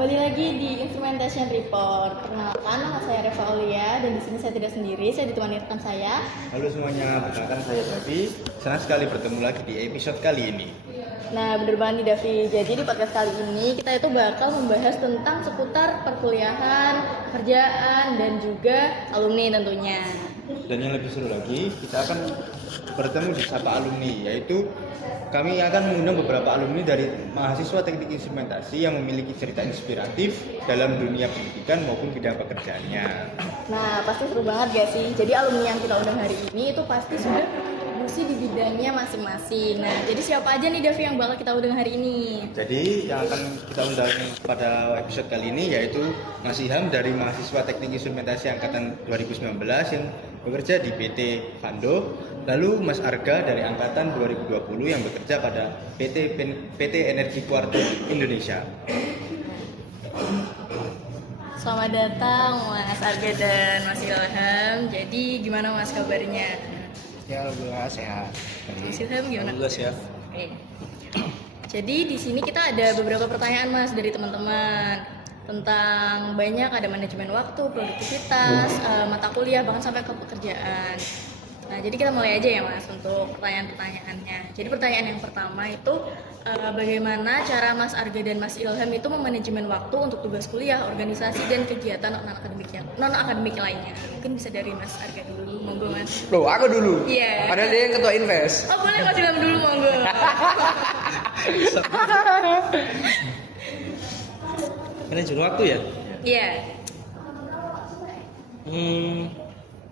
kembali lagi di Instrumentation Report. Perkenalkan, nama saya Reva Aulia dan di sini saya tidak sendiri, saya ditemani rekan saya. Halo semuanya, perkenalkan saya Davi. Senang sekali bertemu lagi di episode kali ini. Nah, bener banget nih Davi. Jadi di podcast kali ini kita itu bakal membahas tentang seputar perkuliahan, pekerjaan, dan juga alumni tentunya. Dan yang lebih seru lagi, kita akan bertemu di Sapa Alumni, yaitu kami akan mengundang beberapa alumni dari mahasiswa teknik instrumentasi yang memiliki cerita inspiratif dalam dunia pendidikan maupun bidang pekerjaannya. Nah, pasti seru banget gak sih? Jadi alumni yang kita undang hari ini itu pasti sudah berkontribusi di bidangnya masing-masing. Nah, jadi siapa aja nih Davi yang bakal kita undang hari ini? Jadi yang akan kita undang pada episode kali ini yaitu Mas Ilham dari mahasiswa teknik instrumentasi angkatan 2019 yang bekerja di PT Fando, lalu Mas Arga dari angkatan 2020 yang bekerja pada PT Energi Kuarto Indonesia. Selamat datang Mas Arga dan Mas Ilham. Jadi gimana Mas kabarnya? Ya, alhamdulillah sehat. Mas Ilham gimana? Alhamdulillah sehat. Oke. Jadi di sini kita ada beberapa pertanyaan Mas dari teman-teman tentang banyak, ada manajemen waktu, produktivitas, mata kuliah, bahkan sampai ke pekerjaan. Nah, jadi kita mulai aja ya Mas untuk pertanyaan-pertanyaannya. Jadi pertanyaan yang pertama itu bagaimana cara Mas Arga dan Mas Ilham itu memanajemen waktu untuk tugas kuliah, organisasi, dan kegiatan non-akademik lainnya. Mungkin bisa dari Mas Arga dulu, monggo Mas. Loh, aku dulu? Iya. Padahal dia yang ketua invest. Oh boleh Mas Ilham dulu, monggo. Manajemen waktu ya? Iya.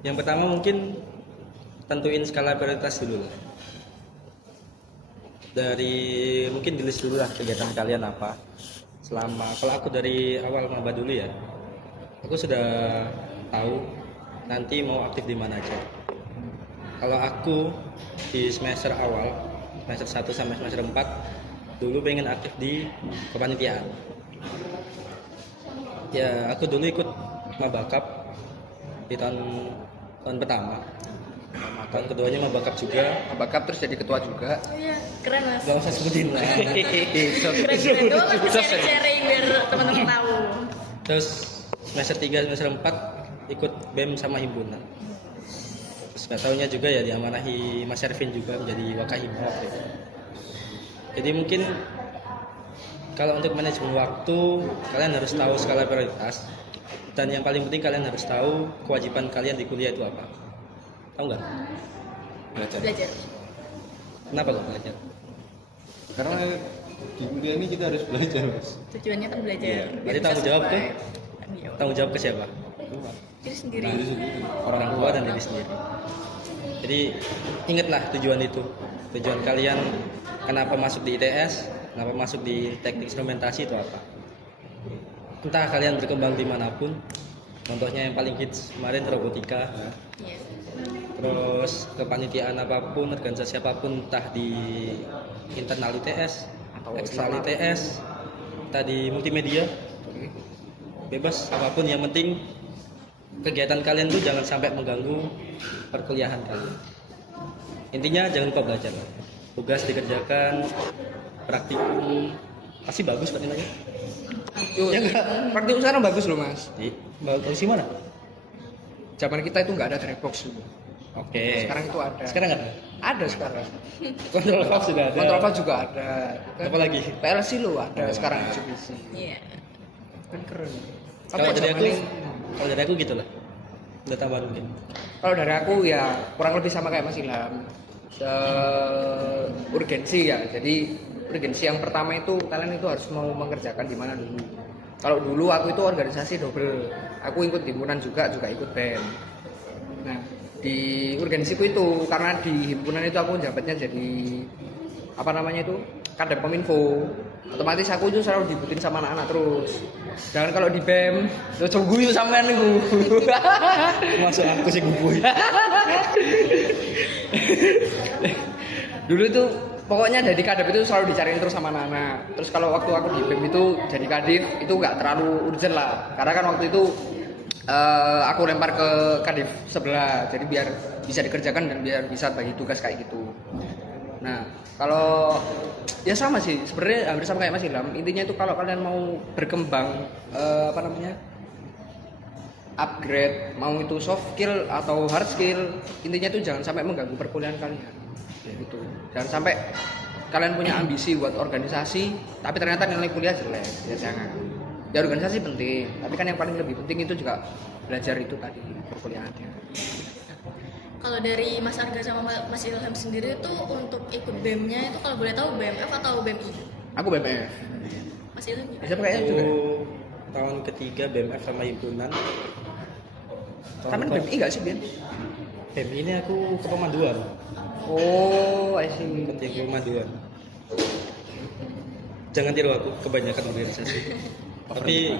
Yang pertama mungkin tentuin skala prioritas dulu lah. Mungkin di list dulu lah kegiatan kalian apa. Kalau aku dari awal maba dulu ya, aku sudah tahu nanti mau aktif di mana aja. Kalau aku di semester awal, semester 1 sampai semester 4 dulu pengen aktif di kepanitiaan. Ya, aku dulu ikut Mabakap di tahun pertama. Tahun keduanya Mabakap juga. Mabakap terus jadi ketua juga. Oh iya, keren Mas. Gak usah sebutin lah. Keren. Dua Mas sharing biar teman-teman tahu. Terus semester 3, semester 4 ikut BEM sama himpunan. Terus gak taunya juga ya diamanahi Mas Ervin juga menjadi wakahim. Jadi mungkin kalau untuk manajemen waktu, kalian harus tahu skala prioritas. Dan yang paling penting kalian harus tahu kewajiban kalian di kuliah itu apa. Tahu nggak? Belajar. Kenapa kok belajar? Karena di kuliah ini kita harus belajar, Mas. Tujuannya kan belajar. Iya. Berarti tanggung jawab ke? Tanggung jawab ke siapa? Diri sendiri. Orang tua dan diri sendiri. Jadi ingatlah tujuan itu. Tujuan kalian kenapa masuk di ITS, kenapa masuk di teknik instrumentasi itu apa? Entah kalian berkembang dimanapun. Contohnya yang paling hits kemarin robotika. Iya. Terus kepanitiaan apapun, organisasi apapun, entah di internal ITS atau eksternal ITS, entah di multimedia, bebas apapun, yang penting kegiatan kalian tuh jangan sampai mengganggu perkuliahan kalian. Intinya jangan lupa belajar. Tugas dikerjakan, praktikum pasti bagus Pak nilainya. Ya enggak, praktikum sekarang bagus loh Mas. Bagus gimana? Zaman kita itu nggak ada Dropbox dulu. Oke. Sekarang itu ada. Sekarang ada. Ada sekarang. Kontrol Fox sudah ada. Kontrol File juga ada. Apa lagi? PLC lo ada sekarang Mitsubishi. Iya. Kan keren. Kalau dari aku, zamannya- gitu lah. Udah tambahan mungkin. Kalau dari aku ya kurang lebih sama kayak Mas Ilham. Urgensi ya. Jadi urgensi yang pertama itu kalian itu harus mau mengerjakan di mana dulu. Kalau dulu aku itu organisasi double. Aku ikut himpunan juga ikut BEM. Nah, di urgensiku itu karena di himpunan itu aku jabatnya jadi apa namanya itu? Kadep Kominfo. Otomatis aku itu selalu dibutuhin sama anak-anak terus. Jangan kalau di BEM, yo guyu sampean niku. Masuk aku sih gubuy. Dulu itu pokoknya dari kadep itu selalu dicariin terus sama anak-anak. Terus kalau waktu aku di BEM itu jadi kadif itu nggak terlalu urgent lah. Karena kan waktu itu aku lempar ke kadif sebelah. Jadi biar bisa dikerjakan dan biar bisa bagi tugas kayak gitu. Nah, kalau ya sama sih, sebenarnya hampir sama kayak Mas Ilham. Intinya itu kalau kalian mau berkembang, upgrade, mau itu soft skill atau hard skill, intinya itu jangan sampai mengganggu perkuliahan kalian. Gitu. Jangan sampai kalian punya ambisi buat organisasi, tapi ternyata nilai kuliah jelek. Ya jangan. Ya organisasi penting, tapi kan yang paling lebih penting itu juga belajar itu tadi perkuliahannya. Kalau dari Mas Arga sama Mas Ilham sendiri itu untuk ikut BEM-nya itu kalau boleh tahu BMF atau BMI? Aku BMF. Mas Ilham gimana? Bisa kayaknya juga. Aku tahun ketiga BMF sama himpunan. Tapi BMI enggak sih, Ben? BEM ini aku ke pemanduan, Oh, I see. ikut yang pemanduan. Jangan tiru aku, kebanyakan organisasi. Tapi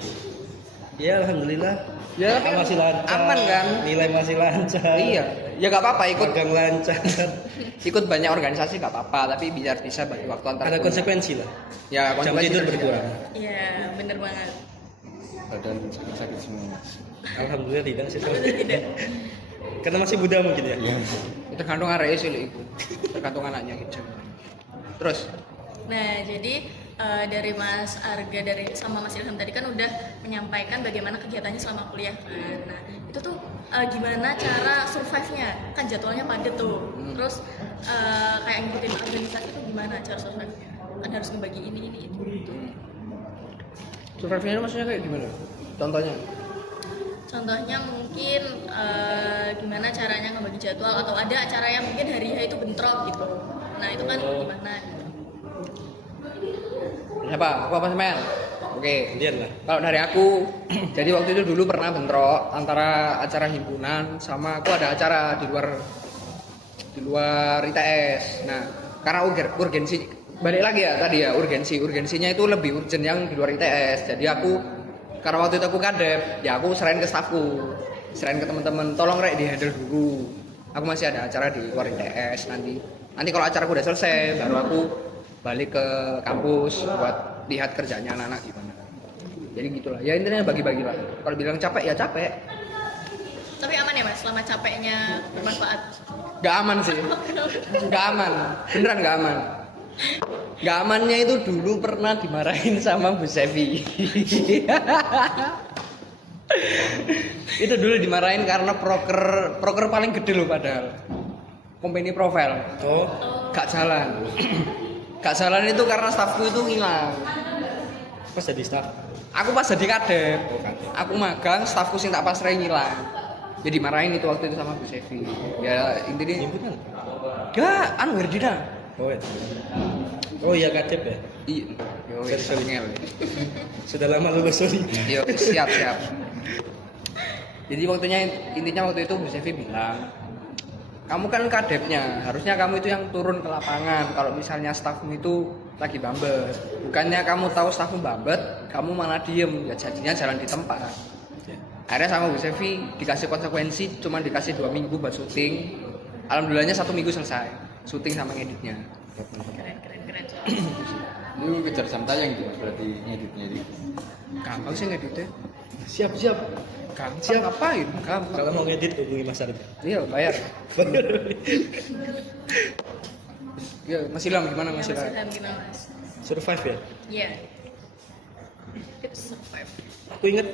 ya alhamdulillah, Ya, masih lancar, aman kan? nilai masih lancar, Iya, ya nggak apa-apa ikut magang lancar. banyak organisasi nggak apa-apa, tapi biar bisa bagi waktu antara Ada kuliah. konsekuensi lah. Ya, Jam konsekuensi tidur pasti berkurang. Iya, bener banget. Badan sakit semua. Alhamdulillah tidak sih. Betul tidak? Karena masih muda mungkin ya. ada. Tergantung arek sih itu. Tergantung anaknya gitu. Terus, Nah, jadi dari Mas Arga sama Mas Ilham tadi kan udah menyampaikan bagaimana kegiatannya selama kuliah kan. Nah, itu tuh gimana cara survive-nya? Kan jadwalnya padat tuh. Terus kayak ngikutin organisasi tuh gimana cara survive-nya? Kan harus ngebagi ini itu. survive-nya maksudnya kayak gimana? Contohnya? Contohnya mungkin gimana caranya ngebagi jadwal atau ada acara yang mungkin hari H itu bentrok gitu. Nah, itu kan gimana gitu. Siapa? Aku apa Semen? Oke. Lihat lah. Kalau dari aku, jadi waktu itu dulu pernah bentrok antara acara himpunan sama aku ada acara di luar ITS. Nah, karena urgensi balik lagi ya tadi ya urgensinya itu lebih urgent yang di luar ITS. Jadi aku karena waktu itu aku kadep, ya aku serahin ke staffku, serahin ke teman-teman, tolong rek di handle dulu. Aku masih ada acara di luar ITS nanti kalau acaraku udah selesai baru aku balik ke kampus buat lihat kerjanya anak-anak gimana. Jadi gitulah. Ya intinya bagi-bagi lah. Kalau bilang capek ya capek. Tapi aman ya Mas, selama capeknya bermanfaat. Gak aman sih. Gak aman. Beneran gak aman. Gak amannya itu dulu pernah dimarahin sama Bu Sevi. Itu dulu dimarahin karena proker paling gede loh padahal. Company profile. Oh, Gak jalan. Gak jalan itu karena staffku itu hilang. pas jadi staff. Aku pas jadi kadep. Oh, kan. Aku magang, staffku sing tak pasrahin hilang. Jadi marahin itu waktu itu sama Bu Sevi. Ya intinya Himpunan. gak anu Herdina. Oh, ya. Oh iya kadep ya. Iya. Yo Sorry. ngel. Sudah lama lulus sorry. Yo siap. Jadi intinya waktu itu Bu Sevi bilang, kamu kan kadepnya, harusnya kamu itu yang turun ke lapangan. Kalau misalnya stafmu itu lagi bambet, bukannya kamu tahu stafmu bambet, kamu malah diem, ya jadinya jalan di tempat. Akhirnya sama Bu Sevi dikasih konsekuensi, cuma dikasih 2 minggu buat syuting. Alhamdulillahnya 1 minggu selesai, syuting sama ngeditnya. Keren. Lu kejar jam tayang gitu Mas, berarti ngeditnya itu. Gampang sih ngeditnya. Siap. Gampang ngapain? Gampang. Kalau mau ngedit hubungi Mas Arga. Iya bayar. Iya Mas Ilham gimana Mas Ya, Mas Ilham? Ilham gimana Mas? Survive ya. Iya. Tips survive. Aku inget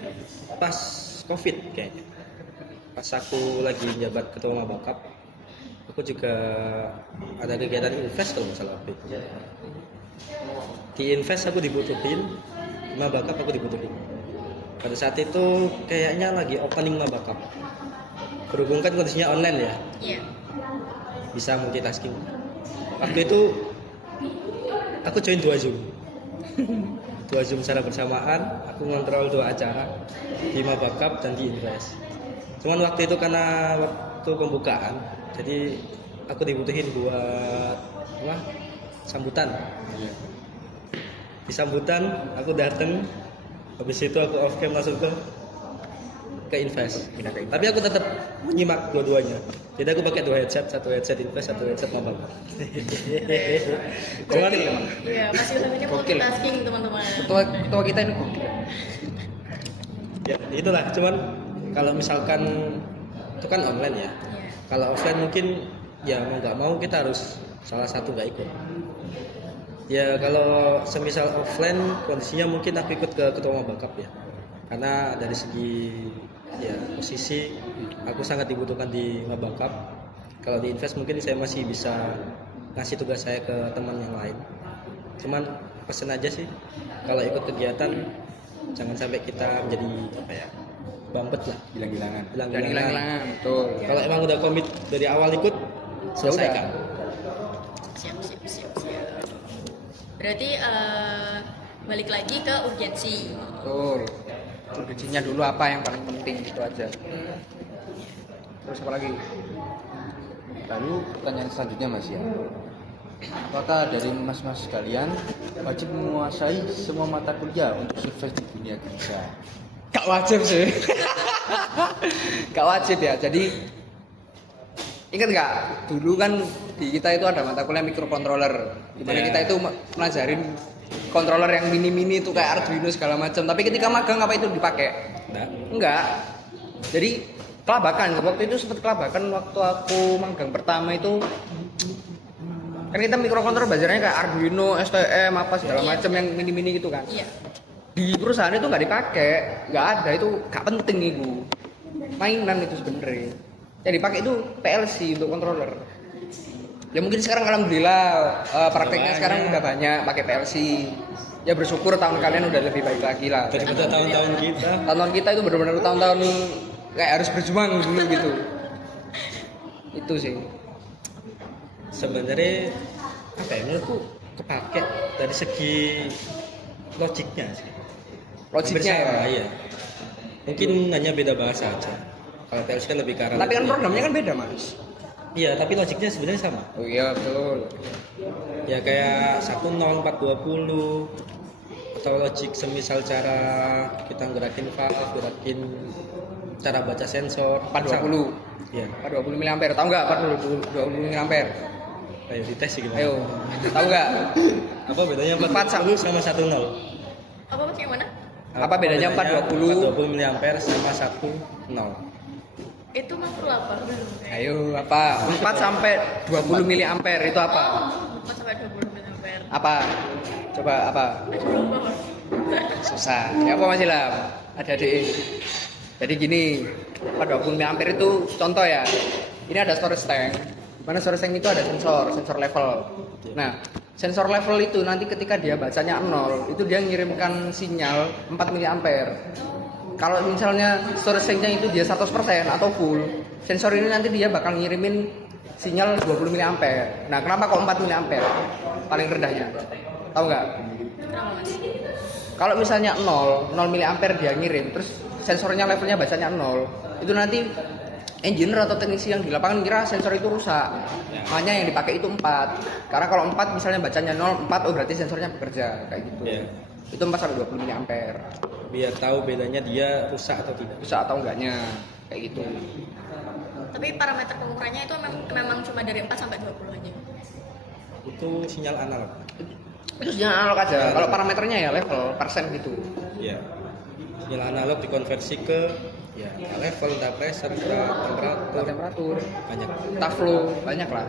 pas COVID kayaknya. Pas aku lagi jabat ketua Mabakap, aku juga ada kegiatan invest kalau nggak salah waktu itu. Di invest aku dibutuhin, Mabakap aku dibutuhin. Pada saat itu kayaknya lagi opening Mabakap. Berhubung kan kondisinya online ya, Iya. bisa multitasking. Waktu itu aku join 2 Zoom. 2 Zoom secara bersamaan, aku ngontrol 2 acara di Mabakap dan di Invest. Cuman waktu itu karena waktu pembukaan, jadi aku dibutuhin buat sambutan. Di sambutan aku dateng, habis itu aku off cam langsung ke Invest. Tapi aku tetap menyimak dua-duanya. Jadi aku pakai 2 headset, 1 headset Invest, 1 headset Mabakap. Cuman Iya, Mas Ilham ini Gokil. multitasking teman-teman. Ketua kita ini gokil. ya itulah, cuman kalau misalkan itu kan online ya. Iya. Kalau offline mungkin ya mau nggak mau kita harus salah satu nggak ikut. Ya kalau semisal offline kondisinya mungkin aku ikut ke ketua mabakap ya, karena dari segi ya posisi aku sangat dibutuhkan di mabakap. Kalau di invest mungkin saya masih bisa ngasih tugas saya ke teman yang lain. Cuman pesen aja sih kalau ikut kegiatan jangan sampai kita menjadi apa ya, bambet lah, Hilang-hilangan. Dan hilang-hilangan. hilang-hilangan, betul. Kalau emang udah komit dari awal ikut, selesaikan. Siap. Berarti balik lagi ke urgensi. Betul. Urgensinya dulu apa yang paling penting, itu aja. Terus apa lagi? Lalu pertanyaan selanjutnya Mas ya. Apakah dari mas-mas sekalian wajib menguasai semua mata kuliah untuk sukses di dunia kerja? Gak wajib sih. Gak wajib ya. Jadi ingat nggak? Dulu kan di kita itu ada mata kuliah microcontroller, di mana Ya. kita itu pelajarin controller yang mini-mini itu kayak Arduino segala macam. Tapi ketika magang apa itu dipakai? Nah, Enggak. Jadi kelabakan. Waktu itu sempat kelabakan waktu aku magang pertama itu. Kan kita microcontroller belajarnya kayak Arduino, STM apa segala Iya. macam yang mini-mini gitu kan. Iya. Di perusahaan itu nggak dipakai, nggak ada, itu nggak penting itu. Mainan itu sebenarnya. Yang dipakai itu PLC untuk controller. Ya mungkin sekarang alhamdulillah prakteknya Banyak. sekarang udah banyak pakai PLC. Ya bersyukur tahun kalian udah lebih baik lagi lah. daripada tahun-tahun kita. Tahun-tahun kita itu benar-benar tahun-tahun kayak harus berjuang dulu gitu. Itu sih. Sebenarnya apa ya, menurutku kepake dari segi logiknya sih. Logiknya Hampir sama, ya. iya. Mungkin hanya beda bahasa aja. Kalau PLC kan lebih ke arah Tapi kan logiknya. programnya kan beda, Mas. Iya, tapi logiknya sebenarnya sama. Oh iya, betul. Ya kayak 10420 atau logik semisal cara kita gerakin valve, gerakin cara baca sensor 420. Iya. 420 mA. Tahu nggak 420 mA? Ayo dites sih gimana. Ayo, tahu nggak? Apa bedanya 4 440 sama 10? Apa kayak mana? Apa bedanya 420? 420 mA sama 10. Itu makro apa? Ayo, apa? 4 sampai 20 mA itu apa? 4 sampai 20 mAh. Apa? Coba apa? Susah. Ya apa Mas Ilham? Adik-adik. Jadi gini, 420 mA itu contoh ya. Ini ada storage tank. Di mana storage tank itu ada sensor level. Nah, sensor level itu nanti ketika dia bacanya 0, itu dia ngirimkan sinyal 4 mA. Kalau misalnya storage tanknya itu dia 100% atau full, sensor ini nanti dia bakal ngirimin sinyal 20 mA. Nah, kenapa kok 4 mA? Paling rendahnya. Tahu nggak? Kenapa Mas? Kalau misalnya 0 mA dia ngirim, terus sensornya levelnya bacanya 0, itu nanti engineer atau teknisi yang di lapangan kira sensor itu rusak. Makanya yang dipakai itu 4. Karena kalau 4 misalnya bacanya 0, 4 oh berarti sensornya bekerja kayak gitu. Iya. Itu 4 sampai 20 mA. Biar tahu bedanya dia rusak atau tidak. Rusak atau enggaknya kayak gitu. Tapi parameter pengukurannya itu memang cuma dari 4 sampai 20 aja. Itu sinyal analog. Itu sinyal analog aja. Kalau parameternya ya level, persen gitu. Iya. Sinyal analog dikonversi ke ya level, entah pressure, entah temperatur, Temperatur, banyak. entah flow, banyak lah.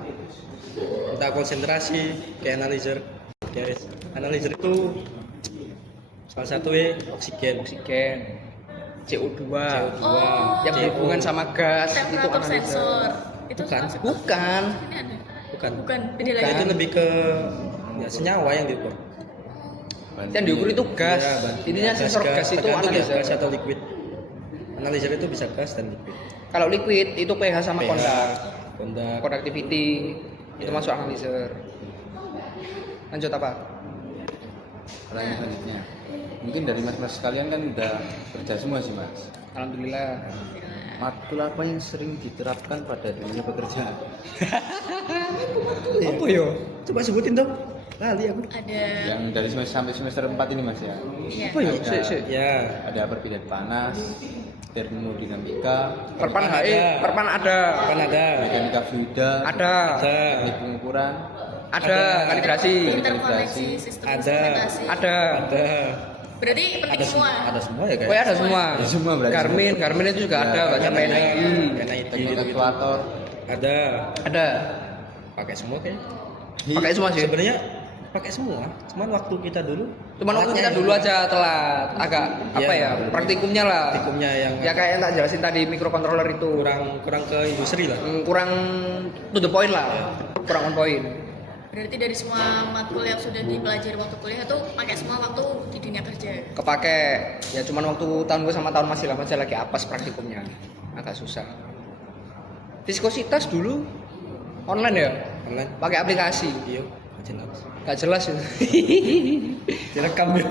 Entah konsentrasi, kayak analyzer. Guys, analyzer itu salah satu oksigen, Oksigen, CO2, CO2, Oh. yang berhubungan sama gas itu Temperatur analyzer. sensor. Itu Bukan. sama- Bukan. Ini ada. bukan. Bukan, beda Bukan. lagi. Itu lebih ke ya, senyawa yang diukur. Yang diukur itu gas. Ya, ban- Intinya sensor gas itu tergantung ya, analyzer. gas atau liquid. Analyzer itu bisa gas dan liquid. Kalau liquid itu pH sama pH, kondak. kondak. Conductivity itu Ya. masuk analyzer. Lanjut apa? Pertanyaan selanjutnya. Mungkin dari mas-mas sekalian kan udah kerja semua sih mas. Alhamdulillah. Matkul apa yang sering diterapkan pada dunia pekerjaan? Apa yo? Coba sebutin dong. Lali aku. Ada Yang dari semester sampai semester 4 ini mas ya. iya. Apa ya? Ada, Ya. ada perbedaan panas, termodinamika, Perpan Perpan HI, ada. perpan ada. Kan ada. mekanika fluida, Ada. Ada. teknik pengukuran, Ada kalibrasi. Interkoneksi sistem Ada. instrumentasi. Ada. Ada. Berarti penting semua. Ada semua ya Oh kayak. ya ada semua. Ada semua berarti. Garmin itu juga ada, baca PNID. NIT teknik gitu. aktuator, Ada. Ada. Pakai semua kayaknya. Pakai semua sih. Sebenarnya pakai semua, cuman waktu kita dulu Cuman waktu kita telatnya dulu yang- aja telat, agak apa Iya. ya, praktikumnya lah. praktikumnya yang Ya kayak yang tak jelasin tadi microcontroller itu kurang ke industri lah. kurang to the point lah, kurang on point. Berarti dari semua matkul yang sudah dipelajari waktu kuliah itu pakai semua waktu di dunia kerja. Kepake ya cuman waktu tahun gue sama tahun masih lama aja lagi apes praktikumnya, agak susah. Viskositas dulu online ya, Online. pakai aplikasi, Iya, jelas. gak jelas itu. Direkam ya.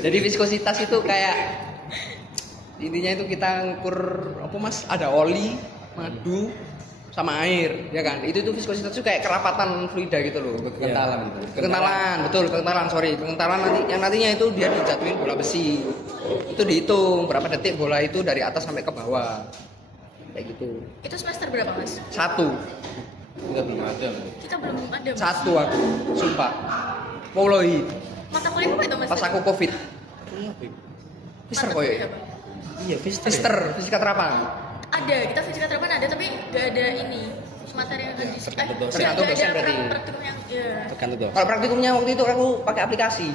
Jadi viskositas itu kayak intinya itu kita ngukur apa mas, ada oli, madu, sama air, ya kan? Itu viskositas itu kayak kerapatan fluida gitu loh, kekentalan. Kekentalan, betul, kekentalan nanti yang nantinya itu dia dijatuhin bola besi. Itu dihitung berapa detik bola itu dari atas sampai ke bawah. Kayak gitu. Itu semester berapa mas? 1. Kita belum ada. Kita belum ada mas. 1 aku, sumpah. Wallahi, Mata kuliah apa itu mas? pas aku Covid. Mister Mata koyo. kuliah apa? Iya, Fister. Mister, fisika terapan. Ada, kita fisika terapan ada tapi nggak ada ini materi yang akan di tergantung dosen. Tergantung nggak dosen ada berarti. praktikum yang ya. Tekan itu. Kalau praktikumnya waktu itu aku pakai aplikasi.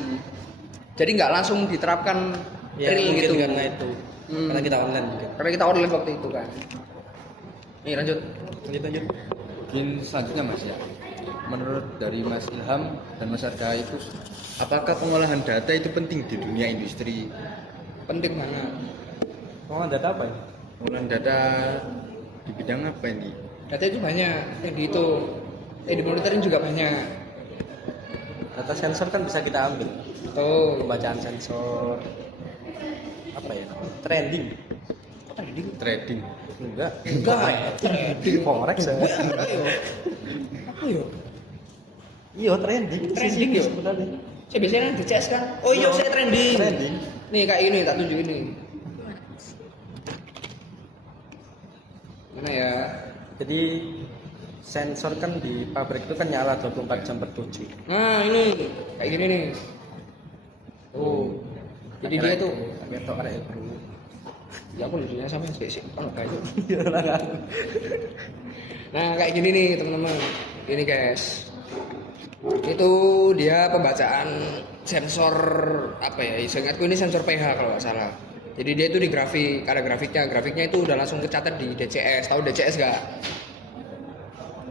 Jadi nggak langsung diterapkan Ya, real mungkin gitu. karena itu. Hmm. Karena kita online juga. Karena kita online waktu itu kan. Nih lanjut. Lanjut. Mungkin selanjutnya Mas ya. Menurut dari Mas Ilham dan Mas Arga itu, apakah pengolahan data itu penting di dunia industri? Penting banget. Oh, data apa ya? Pengolahan data di bidang apa ini? Data itu banyak yang dihitung. Di monitoring juga banyak. Data sensor kan bisa kita ambil. Tuh. Pembacaan sensor. Apa ya? Trending. Trading. Enggak. Trading. Forex ya. Apa yo? Iya, trending. Itu Trending sih yo. sebenarnya. Saya biasanya kan DCS kan. Oh iya, saya trending. Trending. Nih kayak ini tak tunjuk ini. Mana ya? Jadi sensor kan di pabrik itu kan nyala 24 jam per 7. Nah ini kayak gini nih. Oh, jadi dia tuh. Ketok arek itu. Ya aku lucunya sampai sih. Kalau kayak gitu. Nah kayak gini nih teman-teman. Ini guys. Itu dia pembacaan sensor apa ya? Seingatku ini sensor pH kalau nggak salah. Jadi dia itu di grafik, ada grafiknya. Grafiknya itu udah langsung kecatat di DCS. Tahu DCS nggak?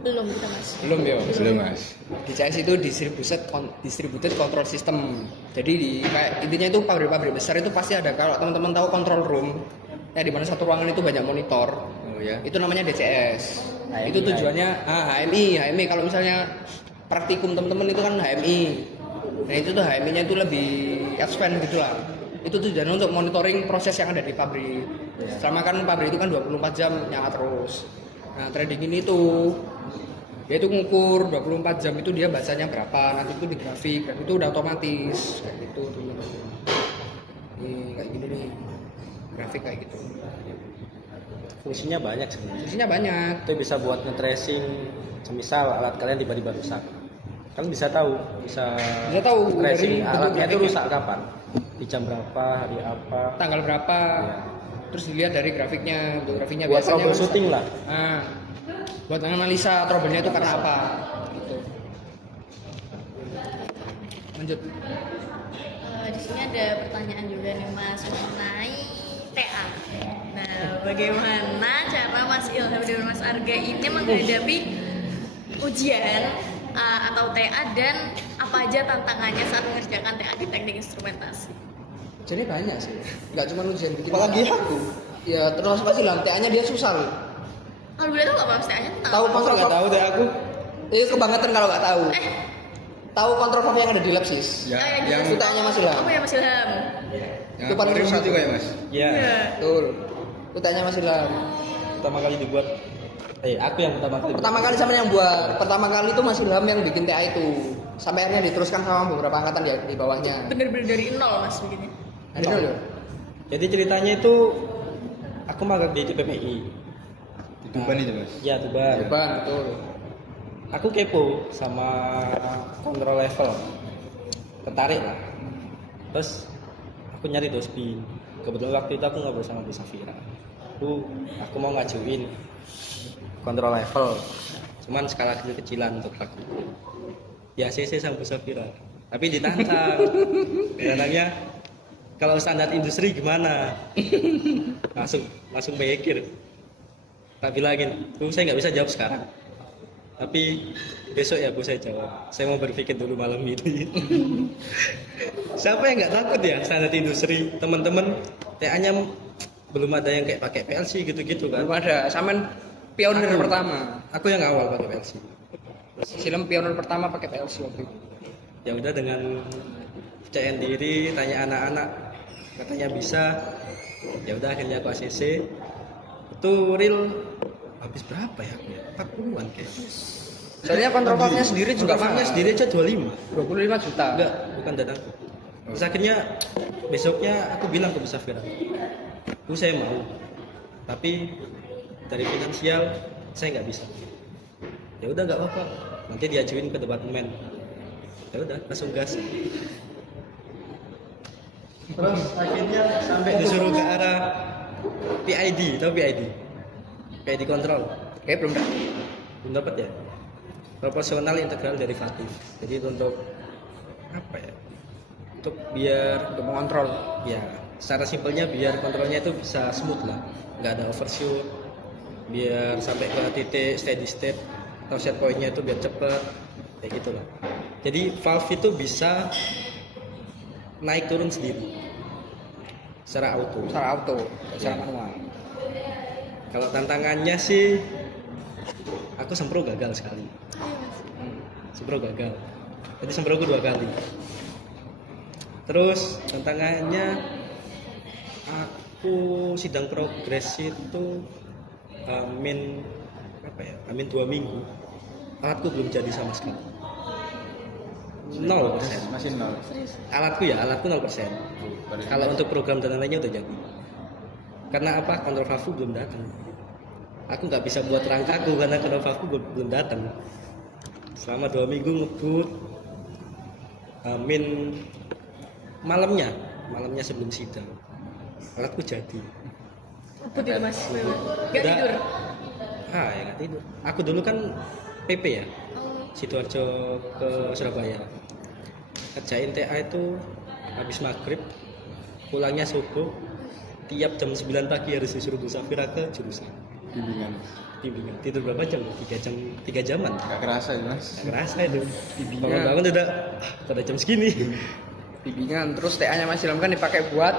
Belum kita mas. Belum ya. Belum Mas. DCS itu distributed control system. Jadi kayak intinya itu pabrik-pabrik besar itu pasti ada, kalau teman-teman tahu control room ya di mana satu ruangan itu banyak monitor. Oh ya. Itu namanya DCS. HMI. Itu tujuannya HMI. Kalau misalnya praktikum teman-teman itu kan HMI. Nah, itu tuh HMI-nya itu lebih expand gitu lah. Itu tujuannya untuk monitoring proses yang ada di pabrik. Selama kan pabrik itu kan 24 jam nyala terus. Nah, trading ini tuh dia itu ngukur 24 jam itu dia bacanya berapa, nanti itu di grafik dan itu udah otomatis kayak gitu teman-teman. Nih kayak gini nih. Grafik kayak gitu. Fungsinya banyak sebenarnya. Fungsinya banyak. Itu bisa buat nge-tracing, semisal alat kalian tiba-tiba rusak. Kalian bisa tahu, bisa tahu tracing dari alatnya itu grafiknya. rusak kapan, di jam berapa, hari apa. Tanggal berapa. Ya. Terus dilihat dari grafiknya, untuk grafiknya Buat biasanya troubleshooting lah. Nah, buat analisa trouble-nya itu karena apa gitu. Lanjut. Di sini ada pertanyaan juga nih mas mengenai TA. Nah, bagaimana cara Mas Ilham dan Mas Arga ini menghadapi ujian atau TA dan apa aja tantangannya saat mengerjakan TA di teknik instrumentasi? Jadi banyak sih. Enggak cuma ujian bikin. Apalagi aku. Ya, terus pasti lah TA-nya dia susah loh. Kalau boleh tahu nggak mas TA-nya tentang Tahu apa? kontrol Nggak tahu deh aku. Itu kebangetan kalau nggak tahu. Tahu kontrol valve yang ada di lab sis. Ya, yang itu TA-nya Mas Ilham. Apa ya Mas Ilham? Yang Itu paling aquarium susah itu tuh. kayak Mas. Iya. Iya. Betul. Itu TA-nya Mas Ilham. Pertama kali dibuat. Aku yang pertama kali. Pertama kali sama yang buat. Pertama kali itu Mas Ilham yang bikin TA itu. Sampai akhirnya diteruskan sama beberapa angkatan di bawahnya. Bener-bener dari nol mas begini. Ada dulu. Jadi ceritanya itu aku magang di PMI. Di Tuban itu Mas. Ya, Tuban. Beban, betul. Aku kepo sama kontrol level. Tertarik lah. Terus aku nyari dospin. Kebetulan waktu itu aku ngobrol sama Bu Safira. Aku mau ngajuin kontrol level cuman skala kecil-kecilan untuk aku. Ya CC sama Bu Safira. Tapi ditantang. Ditantangnya kalau standar industri gimana? Langsung mikir. Tak bilangin, tuh saya nggak bisa jawab sekarang. Tapi besok ya Bu saya jawab. Saya mau berpikir dulu malam ini. Siapa yang nggak takut ya standar industri? Teman-teman TA-nya belum ada yang kayak pakai PLC gitu-gitu kan? Belum ada. Samen pionir pertama. Aku yang awal pakai PLC. Film pionir pertama pakai PLC waktu itu. Ya udah dengan percayaan diri, tanya anak-anak, katanya bisa. Ya udah akhirnya aku ACC. Itu real habis berapa ya? 40-an kayaknya. Soalnya kontrolnya sendiri juga Kontrolnya mahal. sendiri aja 25. 25 juta. Enggak, bukan datang. Terus akhirnya besoknya aku bilang ke Bu Safira, Bu saya mau, tapi dari finansial saya nggak bisa. Ya udah nggak apa-apa, nanti diajuin ke departemen. Ya udah langsung gas. Terus akhirnya sampai disuruh ke arah PID, tahu PID? PID kontrol. Kayak belum dapat. Belum dapat ya? Proporsional integral derivatif. Jadi itu untuk apa ya? Untuk biar Untuk mengontrol. ya secara simpelnya biar kontrolnya itu bisa smooth lah, nggak ada overshoot, biar sampai ke titik steady state atau set pointnya itu biar cepet kayak gitulah. Jadi valve itu bisa naik turun sendiri secara auto. Secara auto, secara Ya. manual. Kalau tantangannya sih aku sempro gagal sekali. Sempro gagal. Jadi sempro aku 2 kali. Terus tantangannya aku sidang progres itu amin apa ya? Amin 2 minggu. Alatku belum jadi sama sekali. 0%. Masih nol. Alatku 0%. Kalau untuk program dan lainnya udah jadi. Karena apa? Kontrol valve belum datang. Aku nggak bisa buat rangkaku karena kontrol valve belum datang. Selama 2 minggu ngebut. Amin malamnya sebelum sidang. Alatku jadi. Apa itu mas? Gak Udah. tidur? Ya nggak tidur. Aku dulu kan PP ya. Oh, Sidoarjo ke Surabaya. Kerjain TA itu habis maghrib, pulangnya subuh, tiap jam 9 pagi harus disuruh Bu Safira ke jurusan Bimbingan. bimbingan. Tidur berapa jam? 3 jaman. Gak kerasa ya mas. Nggak kerasa itu. Bangun-bangun udah pada jam segini. Bimbingan. Terus TA-nya Mas Ilham kan dipakai buat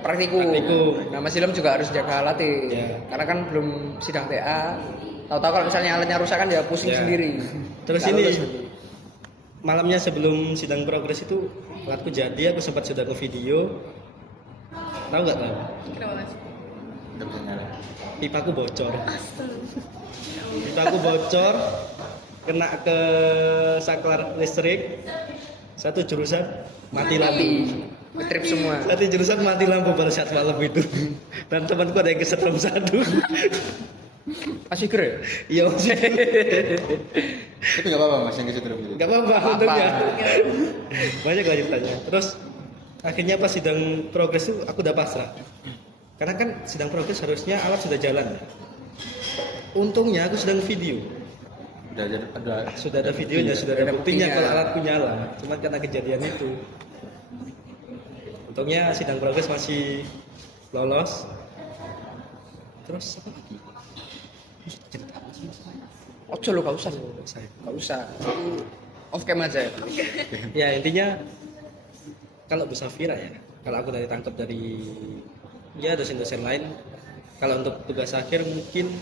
praktikum. Praktikum. Nah Mas Ilham juga harus jaga alatnya. Ya. Karena kan belum sidang TA. Tahu-tahu kalau misalnya alatnya rusak kan dia pusing Ya. sendiri. Terus Nggak ini lulus nanti. malamnya sebelum sidang progres itu alatku jadi, aku sempat sudah ke video. Tahu nggak tahu? kenapa mas? Gak bisa nyala. Pipaku bocor. Astaga. Pipaku bocor, kena ke saklar listrik. Satu jurusan mati lampu. Trip semua. Satu jurusan mati lampu pada saat malam itu. Dan temanku ada yang kesetrum 1. Masih keren. Iya maksudnya. Itu gak apa-apa mas yang kesetrum gitu. Gak apa-apa untungnya. Banyak lanjutannya. Terus akhirnya pas sidang progres itu aku udah pasrah. Karena kan sidang progres harusnya alat sudah jalan ya. Untungnya aku sedang video. Sudah ada videonya, sudah ada buktinya kalau alatku nyala. Cuma karena kejadian itu. Untungnya sidang progres masih lolos. Terus apa lagi? Cerita apa sih? Ojo lo gak usah. Saya. Gak usah. Off cam aja. Ya intinya kalau Bu Safira ya, kalau aku dari tangkap dari ya dosen-dosen lain, kalau untuk tugas akhir mungkin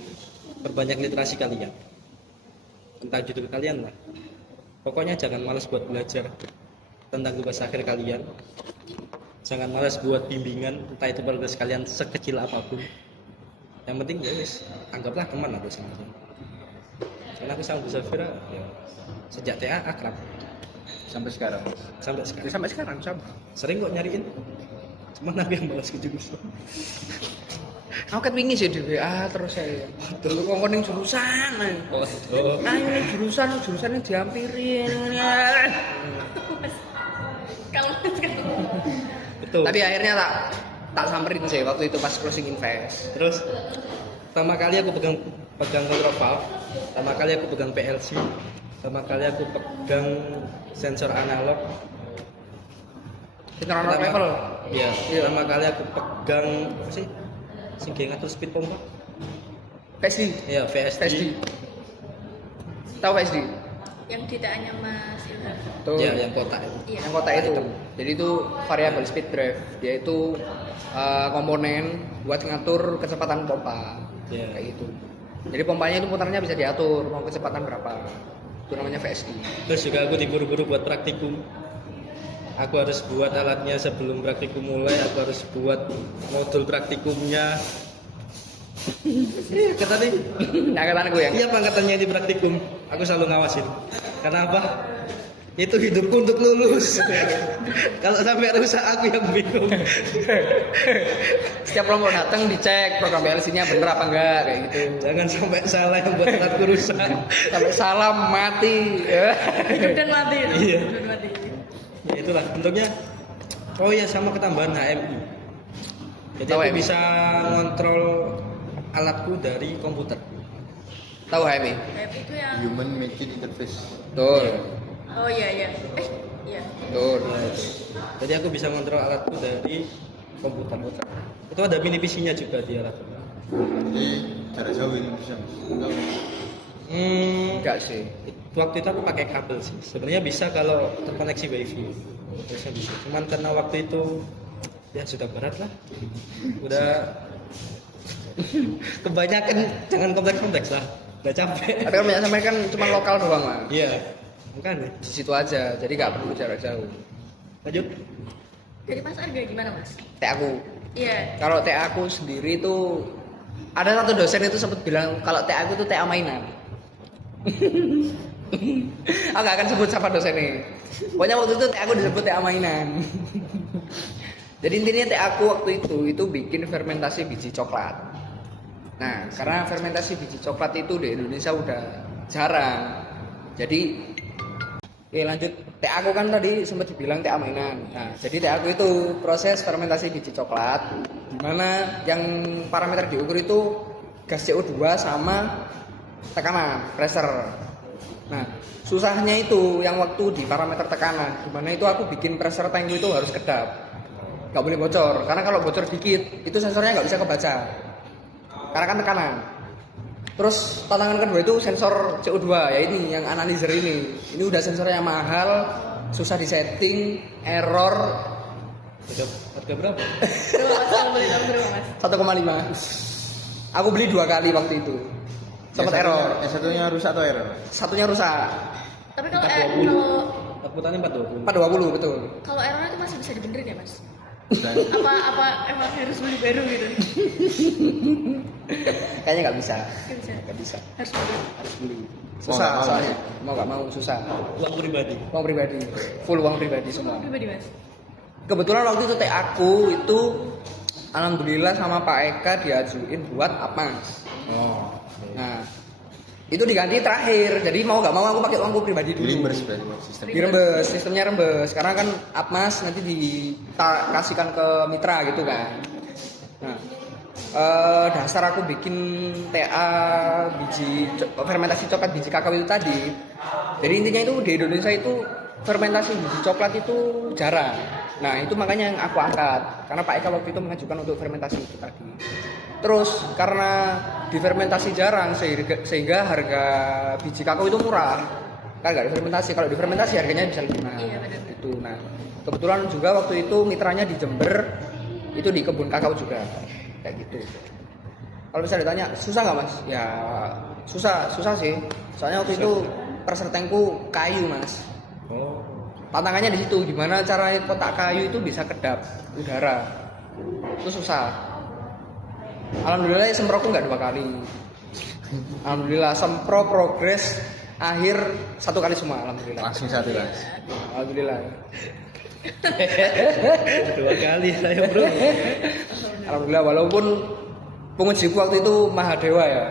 perbanyak literasi kalian tentang judul kalian lah. Pokoknya jangan malas buat belajar tentang tugas akhir kalian. Jangan malas buat bimbingan, entah itu progres kalian sekecil apapun. Yang penting ya wis, anggaplah teman lah dosen kalian. Karena aku sama Bu Safira ya, sejak TA akrab Sampai sekarang. sampai sekarang. Sampai sekarang sama. Sering kok nyariin, cuman aku yang malas ke jurusan. Aku kan wingi sih di WA terus saya. Dulu kok ning jurusan. Oh, Ayo ning jurusannya dihampirin. Kalau mas betul. Tapi akhirnya tak samperin sih waktu itu pas closing invest. Terus pertama kali aku pegang kontrol valve Pertama kali aku pegang PLC, pertama kali aku pegang sensor analog. Sensor analog level. Iya, pertama kali aku pegang apa sih? Sing ngatur speed pompa. VSD. Iya, VSD. VSD. Tahu VSD? Yang ditaannya Mas Ilham. Tuh. Iya, yang kotak itu. Iya. Yang kotak itu. Jadi itu variable speed drive. Dia itu komponen buat ngatur kecepatan pompa. Iya. Kayak gitu. Jadi pompanya itu mutarnya bisa diatur mau kecepatan berapa. Itu namanya VSD. Terus juga aku diburu-buru buat praktikum. Aku harus buat alatnya sebelum praktikum mulai. Aku harus buat modul praktikumnya. Kata nih, Angkatanku ya. iya angkatannya di praktikum. Aku selalu ngawasin. Karena apa? Itu hidupku untuk lulus. Kalau sampai rusak aku yang bingung. Setiap kelompok datang dicek program PLC-nya bener apa enggak kayak gitu. Jangan sampai salah yang buat alatku rusak. Sampai salam mati. Hidup dan mati itu. Iya. Hidup dan mati. Ya itulah bentuknya. Oh iya, sama ketambahan HMI. Jadi Tahu aku HMI? bisa ngontrol alatku dari komputer. Tahu HMI? Kayak itu yang Human Machine Interface. Betul. oh iya iya. Iya. Betul. Jadi aku bisa ngontrol alatku dari komputer. Itu ada mini PC-nya juga di alat. Jadi jarak jauh ini bisa Mas. Enggak. Enggak sih. Waktu itu aku pakai kabel sih. Sebenarnya bisa kalau terkoneksi WiFi. Harusnya bisa. Cuman karena waktu itu ya sudah berat lah. Udah kebanyakan, jangan kompleks-kompleks lah. Udah capek. Tapi kan banyak sampai kan cuma lokal doang lah. Iya. Bukan ya. Di situ aja. Jadi nggak perlu jarak jauh. Lanjut. Dari Mas Arga gimana Mas? TA aku. Iya. Kalau TA aku sendiri itu ada satu dosen itu sempat bilang kalau TA aku itu TA mainan. Aku gak akan sebut siapa dosennya. Pokoknya waktu itu TA aku disebut TA mainan. Jadi intinya TA aku waktu itu bikin fermentasi biji coklat. Nah, karena fermentasi biji coklat itu di Indonesia udah jarang. Jadi lanjut. TA aku kan tadi sempat dibilang TA mainan. Nah, jadi TA aku itu proses fermentasi biji coklat di mana yang parameter diukur itu gas CO2 sama tekanan, pressure. Nah, susahnya itu yang waktu di parameter tekanan, di mana itu aku bikin pressure tank itu harus kedap. Nggak boleh bocor, karena kalau bocor dikit itu sensornya nggak bisa kebaca. Karena kan tekanan. Terus tantangan kedua itu sensor CO2, ya ini yang analyzer ini. Ini udah sensornya mahal, susah disetting, error. Harga berapa? Berapa Mas? Kalau boleh tahu berapa Mas? 1,5. Aku beli 2 kali waktu itu. Sempat error. Yang satunya rusak atau error? Satunya rusak. Tapi kalau 420. kalau Akutannya 420. 420 betul. kalau errornya itu masih bisa dibenerin ya Mas? Dan Apa emang harus beli baru gitu? Kayaknya nggak bisa. Nggak bisa. Nggak bisa. Harus beli. Harus beli. Mau Susah nggak mau. soalnya. Mau nggak mau susah. Uang pribadi. Uang pribadi. Full uang pribadi semua. Pribadi Mas. Kebetulan waktu itu TA aku itu alhamdulillah sama Pak Eka diajuin buat APMAS. oh, Nah, itu diganti terakhir. Jadi mau nggak mau aku pakai uangku pribadi dulu. reimburse berarti Mas, sistem. Dirembes, sistemnya rembes. Karena kan APMAS nanti dikasihkan ke mitra gitu kan. Nah, dasar aku bikin TA fermentasi coklat biji kakao itu tadi. Jadi intinya itu di Indonesia itu fermentasi biji coklat itu jarang. Nah, itu makanya yang aku angkat. Karena Pak Eka waktu itu mengajukan untuk fermentasi itu tadi. Terus karena difermentasi jarang sehingga harga biji kakao itu murah. Kan nggak difermentasi. Kalau difermentasi harganya bisa lebih mahal. Iya, benar. Itu. Nah, kebetulan juga waktu itu mitranya di Jember itu di kebun kakao juga. Kayak gitu. Kalau misalnya ditanya susah nggak Mas? Ya susah sih. Soalnya waktu itu pressure tankku kayu Mas. Oh. Tantangannya di situ, gimana cara kotak kayu itu bisa kedap udara. Itu susah. Alhamdulillah semprotku nggak 2 kali. Alhamdulillah semprot progres akhir 1 kali semua. Alhamdulillah. Langsung satu Mas. Alhamdulillah. 2 kali saya bro. Alhamdulillah walaupun pengujiku waktu itu Mahadewa ya.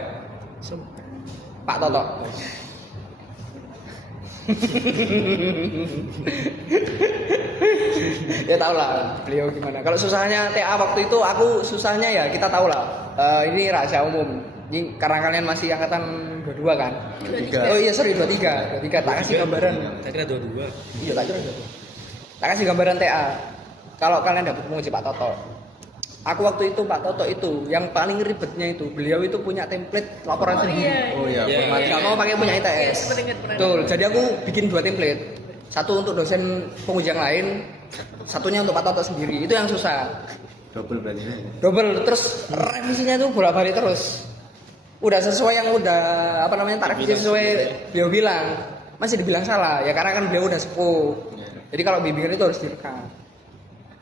Pak Toto. Ya tau lah beliau gimana. Kalau susahnya TA waktu itu aku susahnya ya kita tahu lah. Ini rahasia umum. Ini karena kalian masih angkatan 22 kan? 23. Oh iya sorry 23 tak kasih gambaran. Saya kira dua-dua. Iya tak kira 22. Tak kasih gambaran TA. Kalau kalian dapat menguji Pak Toto. Aku waktu itu Pak Toto itu yang paling ribetnya itu beliau itu punya template laporan sendiri. Oh iya, Iya. format. Nggak mau pakai punya ITS. Iya, sempat ingat, pernah. Betul. Jadi aku bikin 2 template. Satu untuk dosen penguji yang lain, satunya untuk Pak Toto sendiri. Itu yang susah. Double berarti. Double terus revisinya tuh bolak-balik terus. Udah sesuai yang udah apa namanya tak revisi sesuai beliau bilang. Masih dibilang salah ya karena kan beliau udah sepuh. Jadi kalau bimbingan itu harus direkam.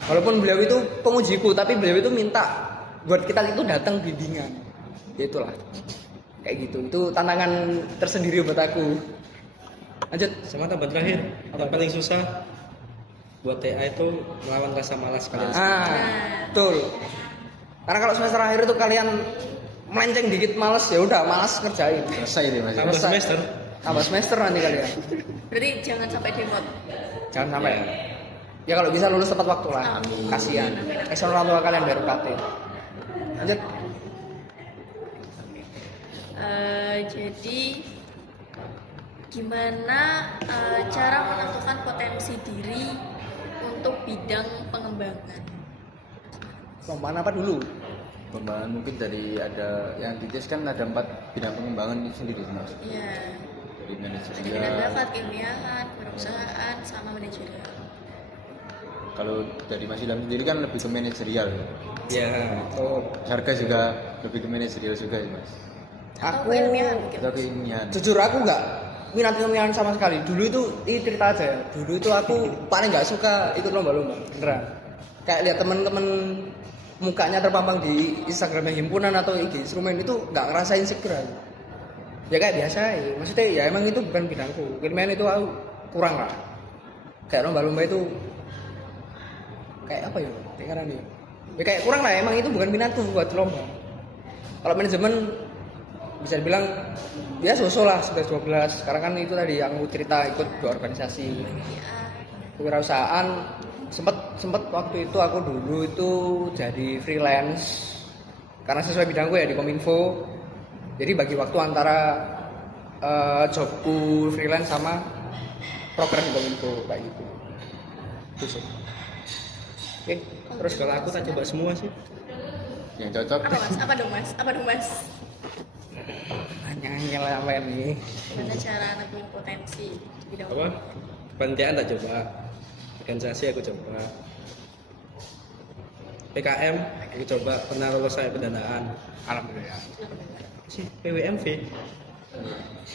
Walaupun beliau itu pengujiku, tapi beliau itu minta buat kita itu datang bimbingan. Ya itulah. Kayak gitu. Itu tantangan tersendiri buat aku. Lanjut. Sama tambahan terakhir, yang paling susah buat TA itu melawan rasa malas kalian. Betul. Karena kalau semester akhir itu kalian melenceng dikit males ya udah malas ngerjain. Selesai deh Mas. Tambah Selesai. semester. Tambah semester nanti kalian. Berarti jangan sampai demot. Jangan sampai. Ya kalau bisa lulus tepat waktu lah. Amin. Kasihan. Kasihan orang tua kalian bayar UKT. Lanjut. Jadi gimana cara menentukan potensi diri untuk bidang pengembangan? Lombaan apa dulu? Pengembangan mungkin dari ada yang di tes kan ada 4 bidang pengembangan itu sendiri Mas. Iya, Dari ada minat manajerial. bakat, keilmiahan, perusahaan, sama manajerial. Kalau dari Mas Ilham sendiri kan lebih ke manajerial. Ya, Oh, Harga juga lebih ke manajerial juga ya Mas. Atau aku keilmiahan mungkin. Atau keilmiahan. jujur aku nggak minat keilmiahan sama sekali. Dulu itu ini cerita aja ya. Dulu itu aku paling nggak suka ikut lomba-lomba beneran. Kayak lihat temen-temen mukanya terpampang di Instagramnya himpunan atau IG instrumen itu nggak ngerasain segera. Ya kayak biasa ya. Maksudnya ya emang itu bukan bidangku. Keilmiahan itu aku kurang lah. Kayak lomba-lomba itu kayak apa ya? Kayak nih. Ya kayak kurang lah. Emang itu bukan minatku buat lomba. Kalau manajemen bisa dibilang ya sosok lah 11-12. Sekarang kan itu tadi yang aku cerita ikut 2 organisasi. Kewirausahaan sempat waktu itu aku dulu itu jadi freelance karena sesuai bidangku ya di Kominfo. Jadi bagi waktu antara jobku freelance sama program di Kominfo kayak gitu. Itu sih. Oke, terus kalau aku tak coba semua sih. Yang cocok. Apa mas? Apa dong mas? Apa dong mas? nyanyi lah apa ini? Gimana cara nentuin potensi di bidang Apa? Kepanitiaan tak coba. Organisasi aku coba. PKM aku coba, pernah lolos saya pendanaan. Alhamdulillah. Si PWMV.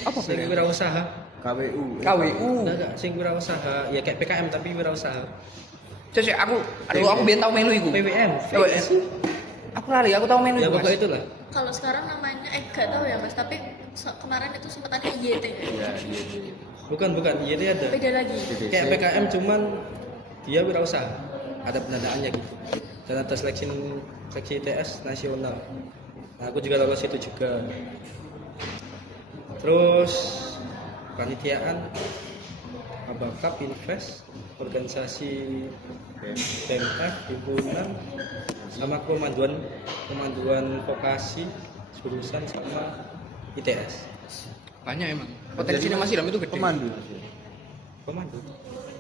Apa Sing bedanya? wirausaha. KWU. KWU. Enggak, sing wirausaha. Ya kayak PKM tapi wirausaha. Cek aku biar tahu menu iku. PWM. Aku lari, aku tahu menu Ya iku, Mas. pokoknya itulah. Kalau sekarang namanya gak tahu ya mas, tapi kemarin itu sempat ada IYT. Iya, Bukan, YT ada. Beda lagi. DBC. Kayak PKM cuman dia wirausaha. Ada pendanaannya gitu. Dan ada seleksi ITS nasional. Nah, aku juga lolos itu juga. Terus panitiaan Abakap, Invest, organisasi BMF, himpunan, sama pemanduan vokasi, jurusan sama ITS. Banyak emang. Potensinya masih dalam itu gede. Pemandu. Pemandu.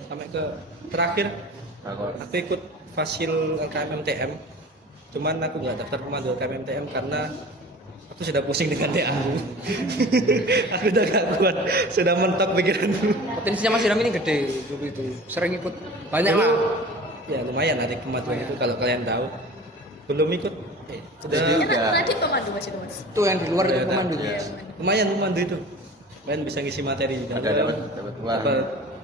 Sampai ke terakhir Bakor. aku ikut fasil LKMMTM. Cuman aku nggak daftar pemandu LKMMTM karena aku sudah pusing dengan TA. Aku udah gak kuat, sudah mentok pikiranku. Potensinya masih dalam ini gede dulu itu. Sering ikut banyak Dulu, lah. ya lumayan adik pemanduan itu kalau kalian tahu. Belum ikut, udah Kan tadi pemandu mas itu mas. Itu yang di luar itu Ya, pemandu. Iya, lumayan pemandu itu. Kalian bisa ngisi materi di Ada dalam, dapat uang.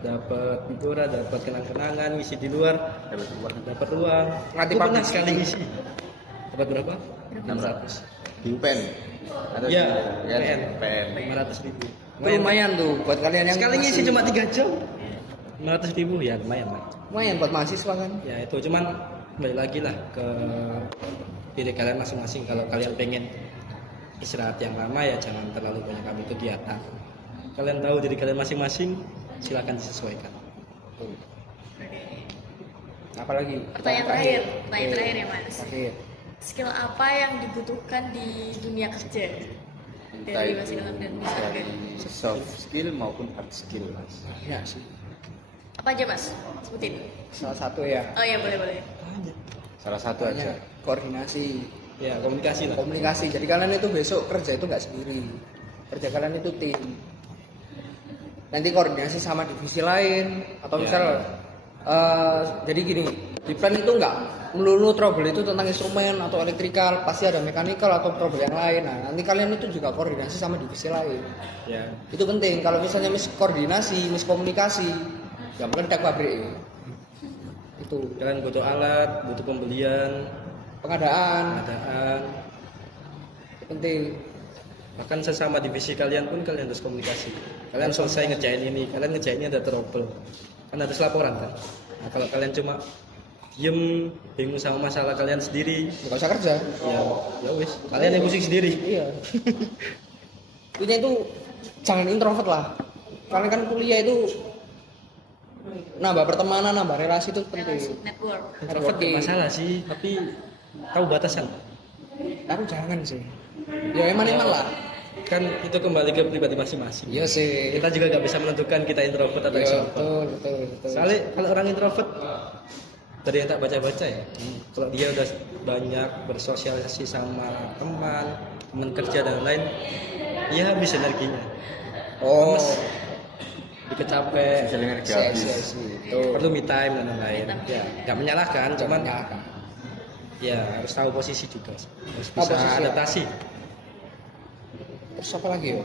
dapat hiburan, dapat kenang-kenangan, ngisi di luar, Dapat uang. dapat uang. Ngerti Aku pernah public sekali speaking. ngisi. Dapat berapa? 600. Di UPN. Atau Iya, di PN. PN. 500.000. Itu lumayan tuh buat kalian yang Sekali ngisi masih- cuma 3 jam. 500.000 ya lumayan lah. lumayan buat mahasiswa kan. Ya itu cuman balik lagi lah ke diri kalian masing-masing. Kalau kalian pengen istirahat yang lama ya jangan terlalu banyak ambil kegiatan. Kalian tahu diri kalian masing-masing, silakan disesuaikan. Apalagi Pertanyaan terakhir ya mas. Terakhir. Skill apa yang dibutuhkan di dunia kerja? dari Mas Ilham dan Mas Arga? dari soft skill maupun hard skill, Mas. Banyak sih. Apa aja Mas? Sebutin. Salah satu ya. Oh iya boleh. Salah satu aja. Koordinasi, Ya, komunikasi lah. komunikasi. Jadi kalian itu besok kerja itu nggak sendiri. Kerja kalian itu tim. Nanti koordinasi sama divisi lain atau misal jadi gini, di plan itu nggak melulu trouble itu tentang instrumen atau elektrikal, pasti ada mekanikal atau trouble yang lain. Nah, nanti kalian itu juga koordinasi sama divisi lain. Ya. Itu penting. Kalau misalnya miskoordinasi, miskomunikasi, ya meledak pabrik. Itu Kalian butuh alat, butuh pembelian, pengadaan, pengadaan. itu penting. Bahkan sesama divisi kalian pun kalian harus komunikasi. Kalian selesai ngerjain ini, kalian ngerjainnya ada trouble. Kan harus laporan kan. Nah, kalau kalian cuma diem, bingung sama masalah kalian sendiri, Nggak usah kerja. ya wis, kalian yang pusing sendiri. Iya. Intinya itu jangan introvert lah. Kalian kan kuliah itu nambah pertemanan, nambah relasi itu Relasi, penting. network. Introvert gak masalah sih, tapi tahu batasan. Aku jangan sih. Ya emang lah. Kan itu kembali ke pribadi masing-masing. Iya sih. Kita juga gak bisa menentukan kita introvert atau Iya, extrovert. betul. Soalnya kalau orang introvert dari yang tak baca-baca ya, kalau dia udah banyak bersosialisasi sama teman kerja dan lain, dia habis energinya. Oh, Lemes, dikit capek, Sosial energi iya, habis. itu. perlu me time dan lain-lain. Ya, nggak menyalahkan, cuman ya harus tahu posisi juga, harus Tahu bisa posisi, ya. adaptasi. Terus apa lagi ya?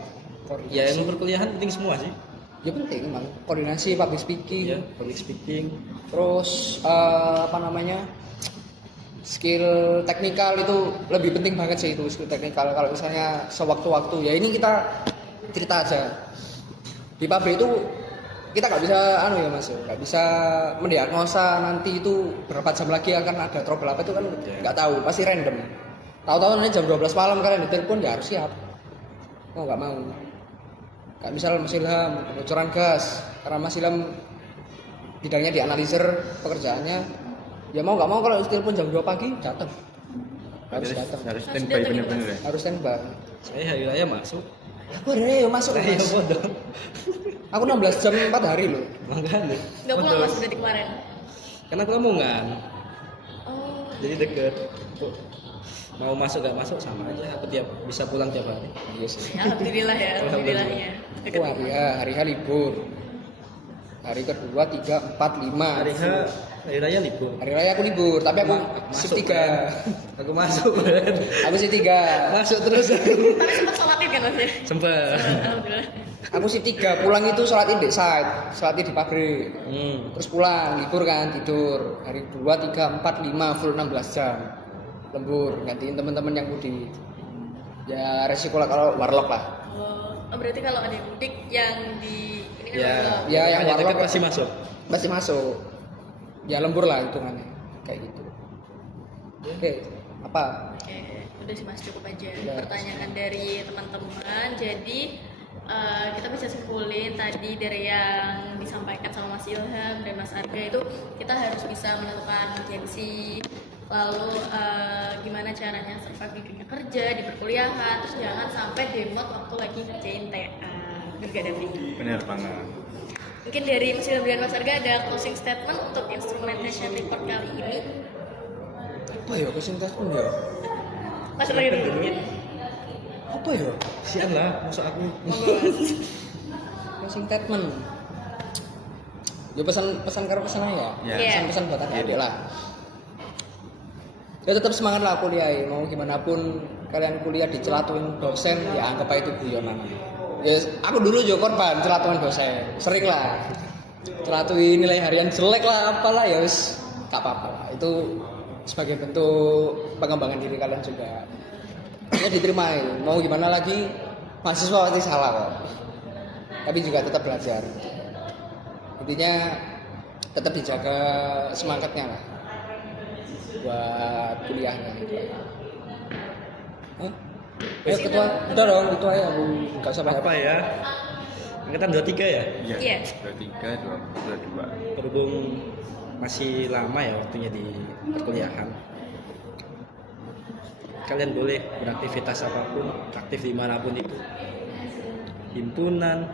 Ya ilmu perkuliahan penting semua sih. Ya penting emang. Koordinasi, public speaking. Ya, public speaking. Terus skill teknikal itu lebih penting banget sih, itu skill teknikal. Kalau misalnya sewaktu-waktu, ya ini kita cerita aja di pabrik itu kita nggak bisa mas, nggak bisa mendiagnosa nanti itu berapa jam lagi akan ada trouble apa, itu kan nggak tahu, pasti random. Tahu-tahu nanti jam 12 malam kalian ditelepon, ya harus siap. Nggak mau. Kayak misal Mas Ilham kebocoran gas, karena Mas Ilham bidangnya di analizer pekerjaannya, ya mau nggak mau kalau telepon jam 2 pagi datang, harus datang, Harus standby bener-bener ya. harus standby. Saya hari raya masuk. Aku hari ya masuk Raya mas, bodoh. aku 16 jam 4 hari loh. Makanya. Nggak pulang Mas berarti kemarin. Karena aku Lamongan, Oh, jadi deket. Tuh, mau masuk gak masuk sama aja. Aku bisa pulang tiap hari. Iya sih. alhamdulillah ya, alhamdulillahnya. Aku hari libur. Hari kedua, 3, 4, 5. Hari raya libur. Hari raya aku libur, tapi aku shift 3. Aku masuk. Ben. Aku shift 3. Masuk terus. Tapi sempat sholat id kan Mas ya? Sempet. Alhamdulillah. Aku shift 3, pulang itu sholat id di site, sholat id di pabrik. Terus pulang, libur kan, tidur. Hari 2, 3, 4, 5, full 16 jam. Lembur, gantiin teman-teman yang mudik. Ya resiko lah kalau warlock lah. Oh, berarti kalau ada yang mudik yang di ini kan Ya, warlock. Ya, yang hanya warlock dekat pasti masuk. Pasti masuk. Ya lembur lah hitungannya, kayak gitu. Oke, apa? Oke, udah sih Mas, cukup aja Ya. pertanyaan dari teman-teman. Jadi kita bisa simpulin tadi dari yang disampaikan sama Mas Ilham dan Mas Arga itu kita harus bisa menentukan urgensi, lalu gimana caranya survive di dunia kerja, di perkuliahan, terus jangan sampai demot waktu lagi ngerjain TA. Bener Davi? Bener banget. Mungkin dari Mas Ilham dan Mas Arga ada closing statement untuk instrumentation report kali ini. Apa ya kesintasan ya? Mas Arga dulu mungkin. Apa ya? Sian lah, masuk aku. Closing statement. Ya pesan karo pesan aja. Ya. Pesan buat adik lah. Ya tetap semangat lah kuliah. Mau gimana pun kalian kuliah dicelatuin dosen, ya anggap aja itu guyonan. Ya aku dulu juga korban celatuan dosen. Sering lah. Celatuin nilai harian jelek lah, apalah ya wis gak apa-apa lah. Itu sebagai bentuk pengembangan diri kalian juga. Ya diterima, mau gimana lagi, mahasiswa pasti salah kok, tapi juga tetap belajar. Intinya tetap dijaga semangatnya lah buat kuliahnya. Ketua, udah dong, itu aja aku nggak usah banyak. Apa ya? Angkatan 23 ya? Iya. Iya. 23, 22. Berhubung masih lama ya waktunya di perkuliahan. kalian boleh beraktivitas apapun, aktif dimanapun itu. Himpunan,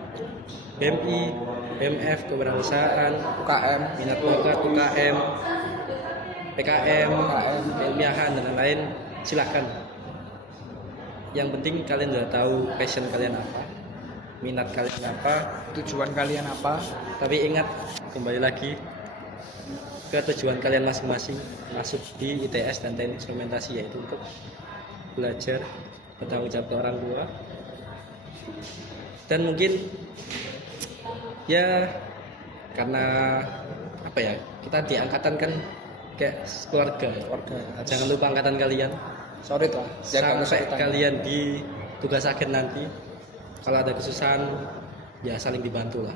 BMI, BMF, kewirausahaan, UKM, minat bakat, UKM, PKM, keilmiahan dan lain-lain, silahkan. Yang penting kalian udah tahu passion kalian apa, minat kalian apa. tujuan kalian apa? Tapi ingat, kembali lagi ke tujuan kalian masing-masing, masuk di ITS dan teknik instrumentasi, yaitu untuk belajar, bertanggung jawab ke orang tua, dan mungkin ya karena apa ya, kita di angkatan kan kayak keluarga. Jangan lupa angkatan kalian, Sorry lah, jaga sampai kesulitan. kalian di tugas akhir nanti, kalau ada kesusahan ya saling dibantu lah.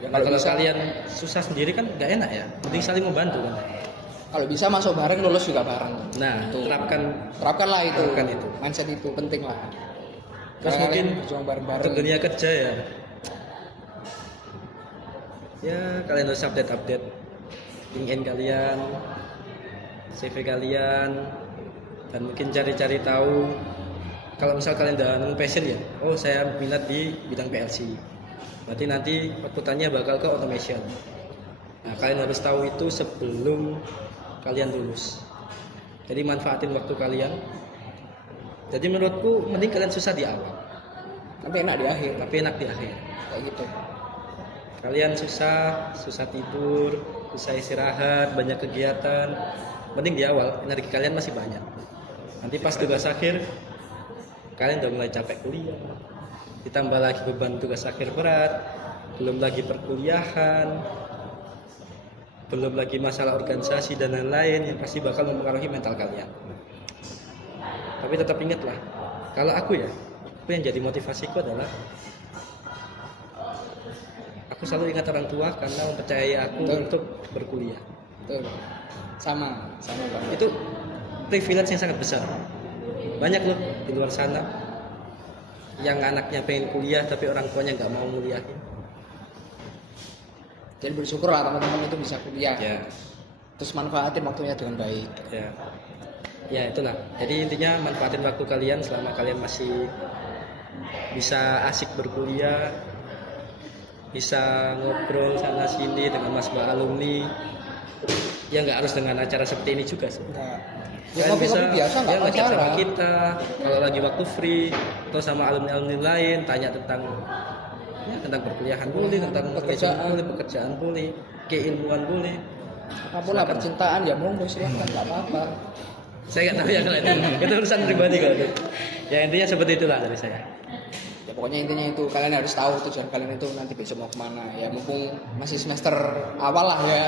Ya, Kalau kalau bisa, kalian susah sendiri kan nggak enak ya, penting saling membantu kan. kalau bisa masuk bareng, lulus juga bareng. Nah, Terapkanlah itu. Terapkan itu. Mindset itu penting lah. terus Karena mungkin kalian berjuang bareng-bareng. untuk dunia kerja ya kalian harus update LinkedIn kalian, CV kalian, dan mungkin cari-cari tahu. Kalau misal kalian udah nemu passion ya, oh saya minat di bidang PLC, berarti nanti perkutannya bakal ke automation. Nah, kalian harus tahu itu sebelum kalian lulus. Jadi manfaatin waktu kalian. Jadi menurutku mending kalian susah di awal, Tapi enak di akhir. tapi enak di akhir. Kayak gitu. Kalian susah tidur, susah istirahat, banyak kegiatan. Mending di awal, energi kalian masih banyak. Nanti pas tugas akhir, kalian udah mulai capek kuliah. Ditambah lagi beban tugas akhir berat, belum lagi perkuliahan, belum lagi masalah organisasi dan lain-lain yang pasti bakal mempengaruhi mental kalian. Tapi tetap ingatlah, kalau aku yang jadi motivasiku adalah aku selalu ingat orang tua karena mempercayai aku Betul. untuk berkuliah. Betul. Sama banget. Itu privilege yang sangat besar. Banyak loh di luar sana yang anaknya pengen kuliah tapi orang tuanya nggak mau kuliahin. Jadi bersyukur lah teman-teman itu bisa kuliah. Ya, Terus manfaatin waktunya dengan baik. ya itulah. Jadi intinya manfaatin waktu kalian selama kalian masih bisa asik berkuliah, bisa ngobrol sana sini dengan mas mbak alumni. Ya nggak harus dengan acara seperti ini juga sih. Enggak. Kalian Ya, kopi-kopi biasa nggak ngechat sama masalah. kita kalau lagi waktu free atau sama alumni lain, tanya tentang tentang perkuliahan boleh, tentang pekerjaan boleh, keilmuan boleh. Apapun lah, percintaan ya monggo silahkan, nggak apa-apa. Saya nggak tahu ya kalau itu urusan pribadi kalau itu. Ya intinya seperti itulah dari saya. Ya pokoknya intinya itu, kalian harus tahu tujuan kalian itu nanti besok mau kemana. Ya mumpung masih semester awal lah ya,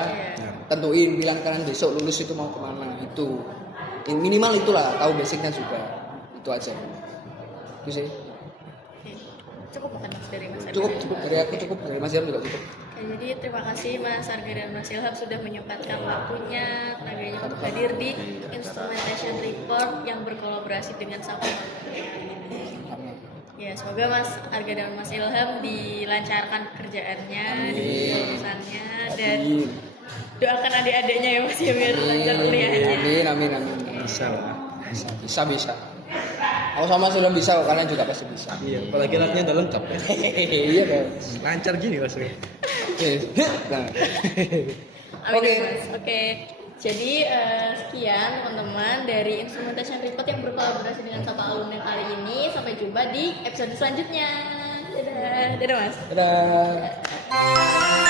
tentuin bilang kalian besok lulus itu mau kemana. Itu minimal itulah, tahu basicnya juga. Itu aja. Itu sih. Oke. Cukup kan Mas dari Mas Arga? Cukup dari aku, cukup dari Mas Ilham juga cukup. Oke, jadi terima kasih Mas Arga dan Mas Ilham sudah menyempatkan waktunya, tenaganya untuk hadir di Instrumentation Report yang berkolaborasi dengan Sapa. Ya, semoga Mas Arga dan Mas Ilham dilancarkan pekerjaannya, jurusannya, dan doakan adik-adiknya ya Mas ya biar lancar kuliahnya. Amin. Bisa lah. Bisa. Aku sama Mas Ilham bisa kok, kalian juga pasti bisa. Iya, apalagi labnya udah lengkap ya. Iya kan. Lancar gini maksudnya. Nah. Amin, Oke. Mas. Oke. Jadi sekian teman-teman dari Instrumentation Report yang berkolaborasi dengan Sapa Alumni kali ini. Sampai jumpa di episode selanjutnya. Dadah Mas. Dadah.